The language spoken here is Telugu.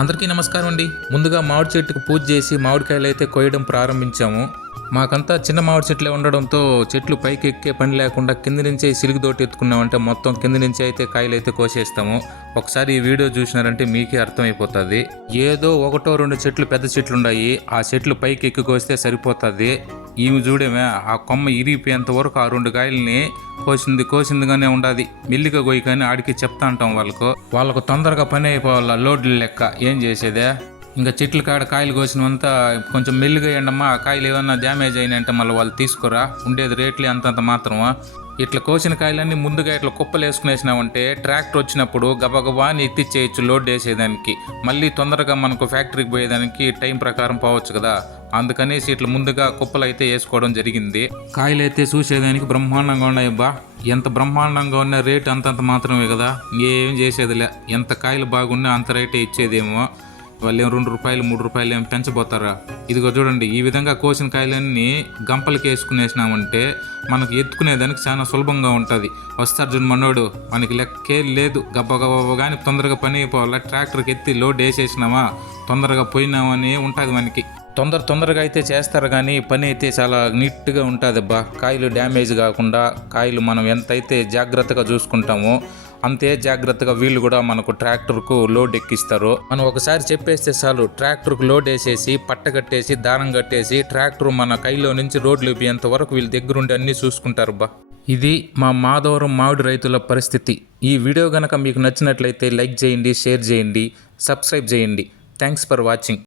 అందరికీ నమస్కారం అండి. ముందుగా మామిడి చెట్టుకు పూజ చేసి మామిడికాయలు అయితే కోయడం ప్రారంభించాము. మాకంతా చిన్న మామిడి చెట్లే ఉండడంతో చెట్లు పైకి ఎక్కే పని లేకుండా కింది నుంచే సిలుగుదోటి ఎత్తుకున్నామంటే మొత్తం కింది నుంచి అయితే కాయలు అయితే కోసేస్తాము. ఒకసారి ఈ వీడియో చూసినారంటే మీకే అర్థమైపోతుంది. ఏదో ఒకటో రెండు చెట్లు పెద్ద చెట్లు ఉన్నాయి, ఆ చెట్లు పైకి ఎక్కి కోస్తే సరిపోతుంది. ఈమె చూడేమే ఆ కొమ్మ ఇరిగిపోయేంత వరకు ఆ రెండు కాయల్ని కోసిందిగానే ఉండాది. మెల్లిగా కోయి కానీ ఆడికి చెప్తా అంటాం వాళ్ళకు తొందరగా పని అయిపోవాల. లోడ్లు లెక్క ఏం చేసేదే. ఇంకా చెట్ల కాడ కాయలు కోసినంతా కొంచెం మెల్లిగా ఎండమ్మా, ఆ కాయలు ఏమన్నా డ్యామేజ్ అయినాయంటే మళ్ళీ వాళ్ళు తీసుకురా, ఉండేది రేట్లు అంతంత మాత్రమా. ఇట్లా కోసిన కాయలన్నీ ముందుగా ఇట్లా కుప్పలు వేసుకునేసినామంటే ట్రాక్టర్ వచ్చినప్పుడు గబగబా అని ఎత్తిచ్చేయచ్చు లోడ్ వేసేదానికి. మళ్ళీ తొందరగా మనకు ఫ్యాక్టరీకి పోయేదానికి టైం ప్రకారం పోవచ్చు కదా, అందుకనేసి ఇట్లా ముందుగా కుప్పలు అయితే వేసుకోవడం జరిగింది. కాయలు అయితే చూసేదానికి బ్రహ్మాండంగా ఉన్నాయి బా. ఎంత బ్రహ్మాండంగా ఉన్న రేటు అంతంత మాత్రమే కదా, ఏం చేసేదిలే. ఎంత కాయలు బాగున్నా అంత రేటే ఇచ్చేదేమో. వాళ్ళు ఏం రూ. 2 రూ. 3 ఏం పెంచబోతారా. ఇదిగో చూడండి, ఈ విధంగా కోసిన కాయలన్నీ గంపలకి వేసుకునేసినామంటే మనకు ఎత్తుకునేదానికి చాలా సులభంగా ఉంటుంది. వస్తార్జున్ మనోడు మనకి లెక్కే లేదు. గబ్బగబ్బగాని తొందరగా పని అయిపోవాలా. ట్రాక్టర్కి ఎత్తి లోడ్ వేసేసినామా తొందరగా పోయినామని ఉంటుంది మనకి. తొందరగా అయితే చేస్తారు కానీ పని అయితే చాలా నీట్గా ఉంటుంది బా. కాయలు డ్యామేజ్ కాకుండా కాయలు మనం ఎంతైతే జాగ్రత్తగా చూసుకుంటామో అంతే జాగ్రత్తగా వీళ్ళు కూడా మనకు ట్రాక్టర్కు లోడ్ ఎక్కిస్తారు. మనం ఒకసారి చెప్పేస్తే చాలు, ట్రాక్టర్కు లోడ్ వేసేసి పట్ట కట్టేసి దారం కట్టేసి ట్రాక్టర్ మన కైలో నుంచి రోడ్లు ఇప్పేంత వరకు వీళ్ళ దగ్గరుండి అన్నీ చూసుకుంటారు బా. ఇది మా మాధవరం మామిడి రైతుల పరిస్థితి. ఈ వీడియో కనుక మీకు నచ్చినట్లయితే లైక్ చేయండి, షేర్ చేయండి, సబ్స్క్రైబ్ చేయండి. Thanks for watching.